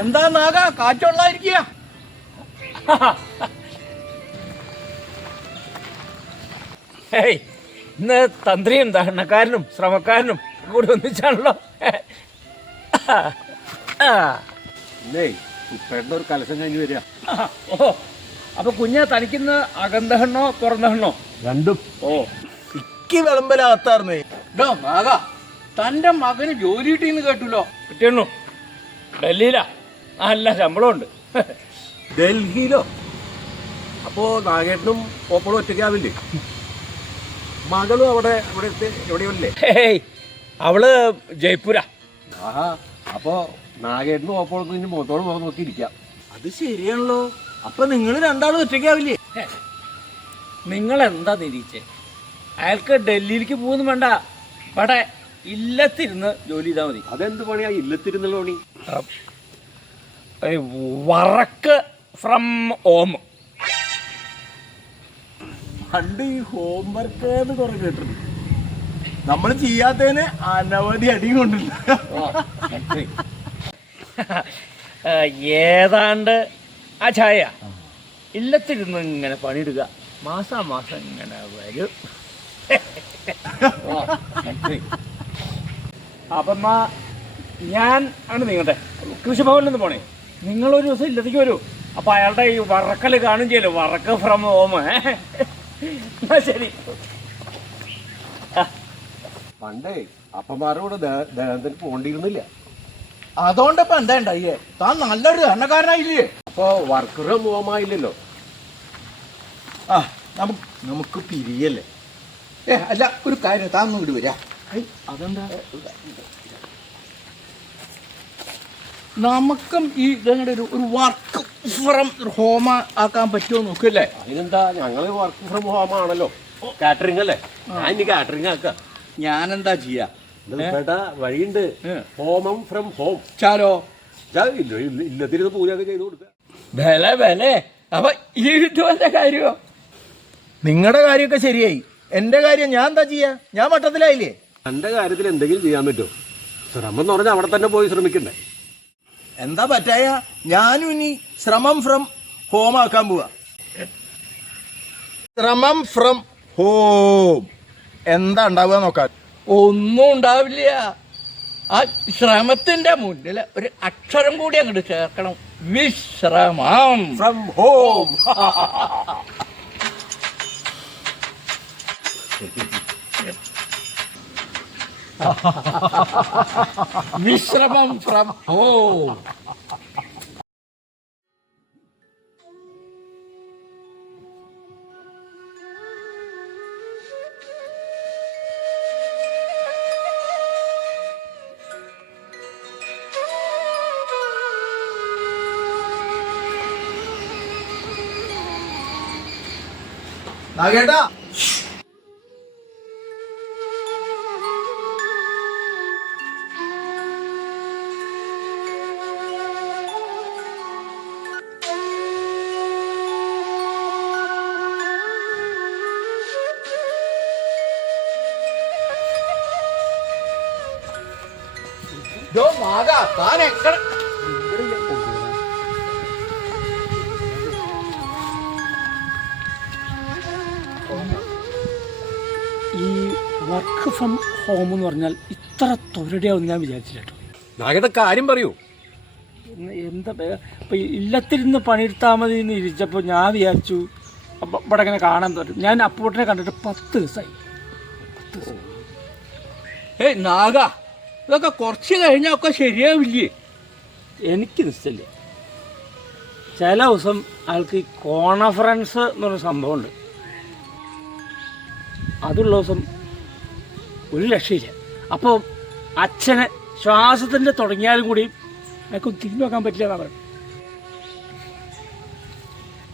എന്താ നാഗ കാറ്റുള്ളായിരിക്കുക? ഇന്ന് തന്ത്രിയും ദഹനക്കാരനും ശ്രമക്കാരനും കൂടി ഒന്നിച്ചാണല്ലോ. ഒരു കലശം കഴിഞ്ഞ് വരിക. ഓ, അപ്പൊ കുഞ്ഞെ തനിക്കുന്ന അകന്തഹണ്ണോ തുറന്നഹണ്ണോ? രണ്ടും. ഓ, ഇക്ക് വിളമ്പലാത്താർന്നേ. നാഗ, തന്റെ മകന് ജോലി കിട്ടിയെന്ന് കേട്ടല്ലോ. കിട്ടിയണ്ണു. ഡൽഹിയിലാ, നല്ല ശമ്പളമുണ്ട്. ഡൽഹിയിലോ? അപ്പോ നാഗേട്ടനും ഓപ്പളും ഒറ്റയ്ക്കാവില്ലേ? മകളും അവിടെ എവിടെയല്ലേ? അവള് ജയ്പൂരാ. ആഹാ, അപ്പോ നാഗേട്ടനും ഓപ്പോളും ഇനി മുഖത്തോട് മുഖം നോക്കിയിരിക്കാം. അത് ശരിയാണല്ലോ. അപ്പൊ നിങ്ങൾ രണ്ടാളും ഒറ്റയ്ക്കാവില്ലേ? നിങ്ങൾ എന്താ നിരീച്ചേ? അയാൾക്ക് ഡൽഹിയിലേക്ക് പോകുന്നു വേണ്ട, ഇവിടെ ഇല്ലത്തിരുന്ന് ജോലി ചെയ്താൽ മതി. അതെന്ത് പണിയാ ഇല്ലത്തിരുന്നുള്ള പണി? Work from home. പണ്ട് ഈ ഹോംവർക്ക് കുറെ കേട്ടിട്ടുണ്ട്. നമ്മൾ ചെയ്യാത്തതിന് അനവധി അടി കൊണ്ടില്ല. ഏതാണ്ട് ആ ചായ ഇല്ലത്തിരുന്ന് ഇങ്ങനെ പണിയിടുക, മാസം ഇങ്ങനെ വരും. അപ്പം ഞാൻ അങ്ങനെ നീങ്ങട്ടെ, കൃഷിഭവനിൽ നിന്ന് പോണേ. നിങ്ങളൊരു ദിവസം ഇല്ലത്തേക്ക് വരൂ. അപ്പൊ അയാളുടെ ഈ വറക്കൽ കാണും ചെയ്യല്ലോ, വർക്ക് ഫ്രം ഹോം. ശരി. പണ്ടേ അപ്പന്മാരോട് ദഹനത്തിന് പോണ്ടിരുന്നില്ല. അതുകൊണ്ടപ്പോ എന്താ ഉണ്ടായില്ലേ? താൻ നല്ലൊരു ധനക്കാരനായില്ലേ? അപ്പൊ വർക്ക് ഫ്രം ഹോം ആയില്ലല്ലോ. ആ, നമുക്ക് പിരിയല്ലേ? അല്ല, ഒരു കാര്യം, താൻ ഒന്ന് വിടുവരാ. അതെന്താ? നമുക്കും ഈ ഇതങ്ങളുടെ ഒരു വർക്ക് ഫ്രം ഹോം ആക്കാൻ പറ്റുമോ നോക്കല്ലേ? അതിനെന്താ, ഞങ്ങള് വർക്ക് ഫ്രം ഹോം ആണല്ലോ. കാറ്ററിംഗ് അല്ലേ? ഞാൻ ഇനി കാറ്ററിംഗ് ആക്കാം. ഞാനെന്താ ചെയ്യാ? വഴിയുണ്ട്. ഹോമം ഫ്രം ഹോം. ചാലോ? ഇല്ലത്തിരുന്ന് പൂജയൊക്കെ ചെയ്ത് കൊടുക്കുക. ബലെ അപ്പൊ ഈ വിട്ടുവന്റെ കാര്യമോ? നിങ്ങളുടെ കാര്യമൊക്കെ ശരിയായി. എന്റെ കാര്യം ഞാൻ എന്താ ചെയ്യാ? ഞാൻ വട്ടത്തിലായില്ലേ? എന്റെ കാര്യത്തിൽ എന്തെങ്കിലും ചെയ്യാൻ പറ്റുമോ? ശ്രമം എന്ന് പറഞ്ഞാൽ അവിടെ തന്നെ പോയി ശ്രമിക്കണ്ടേ? എന്താ പറ്റായ? ഞാനും ഇനി ശ്രമം ഫ്രം ഹോം ആക്കാൻ പോവാ. ശ്രമം ഫ്രം ഹോം എന്താ ഉണ്ടാവുക നോക്കാൻ? ഒന്നും ഉണ്ടാവില്ല. ആ ശ്രമത്തിന്റെ മുന്നിൽ ഒരു അക്ഷരം കൂടി അങ്ങോട്ട് ചേർക്കണം. വിശ്രമം ഫ്രം ഹോം. വിശ്രമം ഫ്രം ഹോം. നാഗേട്ടാ, താൻ എక్కడ ഈ വർക്ക് ഫ്രം ഹോം എന്ന് പറഞ്ഞാൽ ഇത്ര തൊരടിയാവും ഞാൻ വിചാരിച്ചില്ല കേട്ടോ. നാഗേട്ട കാര്യം പറയൂ. എന്താ ഇപ്പം ഇല്ലത്തിരുന്ന് പണിയെടുത്താൽ മതി എന്ന് ഇരിച്ചപ്പോൾ ഞാൻ വിചാരിച്ചു ഇവിടെ ഇങ്ങനെ കാണാൻ പറ്റും. ഞാൻ അപ്പോട്ടിനെ കണ്ടിട്ട് 10 ദിവസമായി. നാഗ, ഇതൊക്കെ കുറച്ച് കഴിഞ്ഞാൽ ഒക്കെ ശരിയാവില്ലേ? എനിക്ക് നിശ്ചയില്ല. ചില ദിവസം അയാൾക്ക് ഈ കോൺഫറൻസ് എന്നൊരു സംഭവമുണ്ട്. അതുള്ള ദിവസം ഒരു രക്ഷയില്ല. അപ്പോൾ അച്ഛനെ ശ്വാസത്തിൻ്റെ തുടങ്ങിയാലും കൂടി അയാൾക്ക് തിരിഞ്ഞു വെക്കാൻ പറ്റില്ല എന്നാണ് പറയുന്നത്.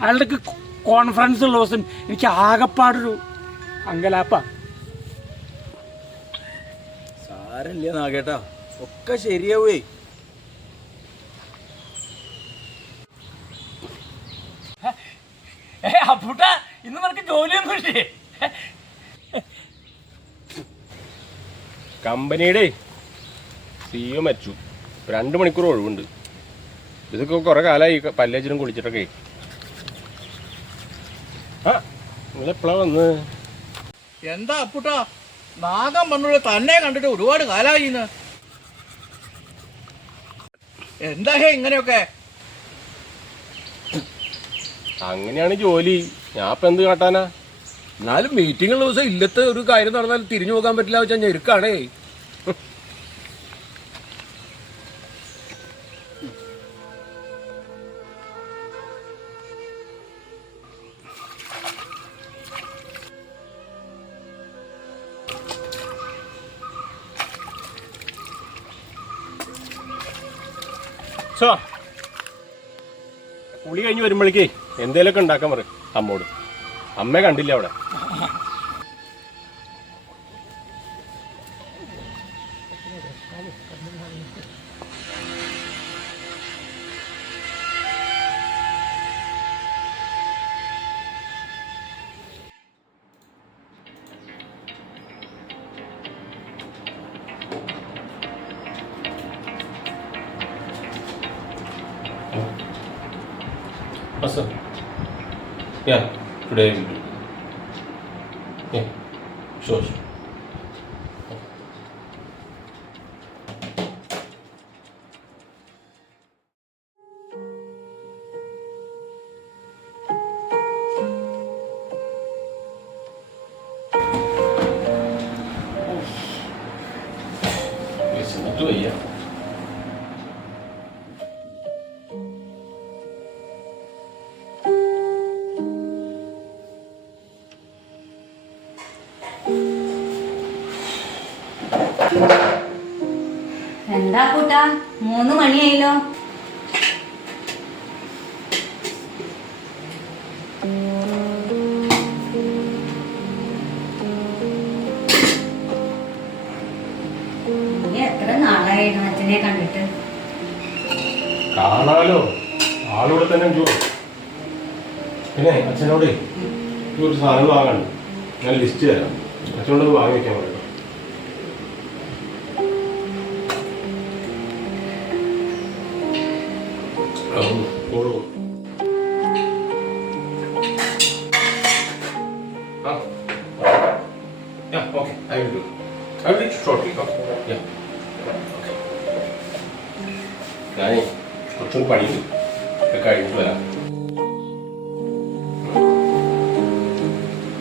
അയാളുടെ കോൺഫറൻസ് ഉള്ള ദിവസം എനിക്ക് ആകെപ്പാടൊരു അങ്കലാപ്പ. സാരല്ല നാഗേട്ടാ, ഒക്കെ ശരിയാവേ. അപ്പൂട്ട, ഇന്ന് നിനക്ക് ജോലിയൊന്നും ഇല്ലേ? കമ്പനിയുടെ CEO മരിച്ചു. 2 മണിക്കൂർ ഒഴിവുണ്ട്. ഇതൊക്കെ കുറെ കാലമായി പല്ലേച്ചിനും കുളിച്ചിട്ടൊക്കെ. ആ നിങ്ങളെപ്പോഴാ വന്ന്? എന്താ അപ്പുട്ടാ നാഗം വന്നുള്ള തന്നെ കണ്ടിട്ട് ഒരുപാട് കാലായി. എന്താ ഇങ്ങനെയൊക്കെ? അങ്ങനെയാണ് ജോലി. ഞാൻ ഇപ്പൊ എന്ത് കാട്ടാനാ? എന്നാലും മീറ്റിംഗ് ഉള്ള ദിവസം ഇല്ലത്തെ ഒരു കാര്യം നടന്നാൽ തിരിഞ്ഞു പോകാൻ പറ്റില്ല വെച്ചാൽ ഞെരുക്കാണേ. കുളി കഴിഞ്ഞ് വരുമ്പോഴേക്കേ എന്തേലൊക്കെ ഉണ്ടാക്കാൻ പറയും അമ്മോട്. അമ്മയെ കണ്ടില്ല അവിടെ. Awesome. Yeah, today we do. Yeah, sure. Listen to it, yeah. എന്താ കൂട്ടാ 3 മണിയായല്ലോ. എത്ര നാളായിരുന്നു അച്ഛനെ കണ്ടിട്ട്? കാണാലോ, ആളിവിടെ തന്നെ ഉണ്ട്. പിന്നെ അച്ഛനോട് ഒരു സാധനം വാങ്ങണം. ഞാൻ ലിസ്റ്റ് തരാം. അച്ഛനോട് വാങ്ങി വയ്ക്കാൻ പറയണം. Yeah, okay, I will do. I will reach shortly. Okay, yeah. Okay. ഞാനേ കുറച്ചുകൂടി പണിയുണ്ട്. കഴിഞ്ഞിട്ട് വരാം.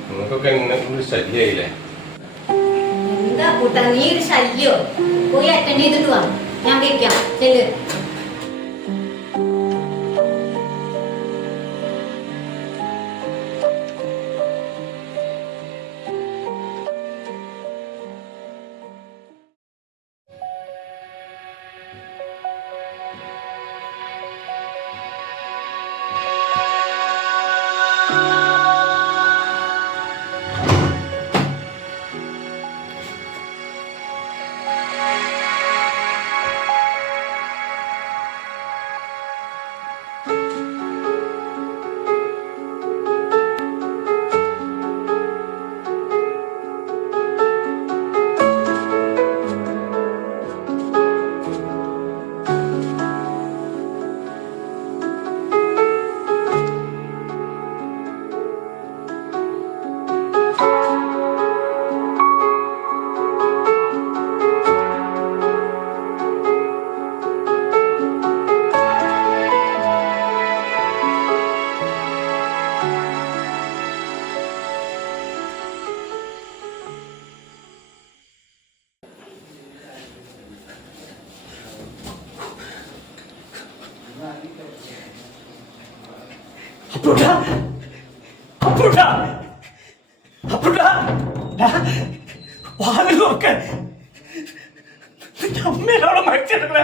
നിങ്ങൾക്കൊക്കെ എങ്ങനെ ഒരു ശല്യമായില്ലേ? എന്താ കൂട്ടാ നീ ഒരു ശല്യോ? പോയി അറ്റൻഡ് ചെയ്തിട്ട് വാ, ഞാൻ വെക്കാം. ചെല്ല്. അമ്മേനോട് മരിച്ചിട്ടുള്ള